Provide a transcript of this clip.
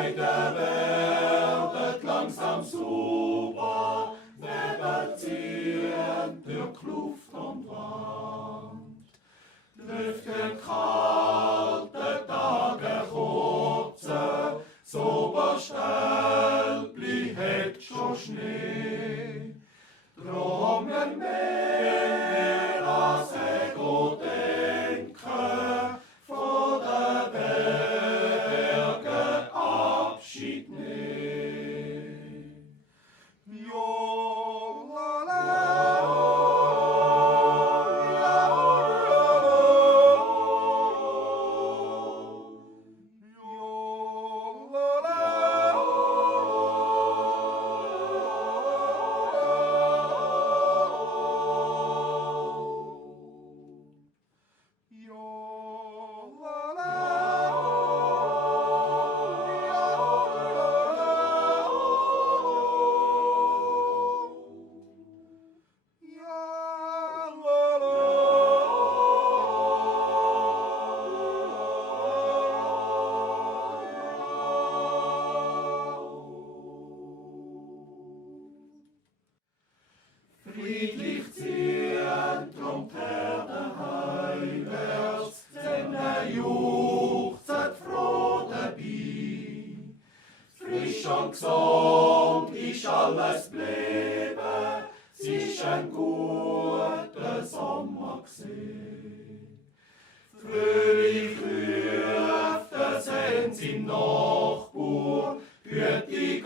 Heide werdet langsam super, ziehen durch Kluft und Wand. Luft wird kalt, der Tage kurze, super Stelpli hat schon Schnee. Drum mehr als Ego denken, von den Bergen Abschied nehmen. Friedlich ziehen, Trompete heimwärts, Zähne juchzet froh dabei. Frisch und gesund ist alles blieben, es ist ein guter Sommer gewesen. Fröhlich ruft es im Nachbar, hört die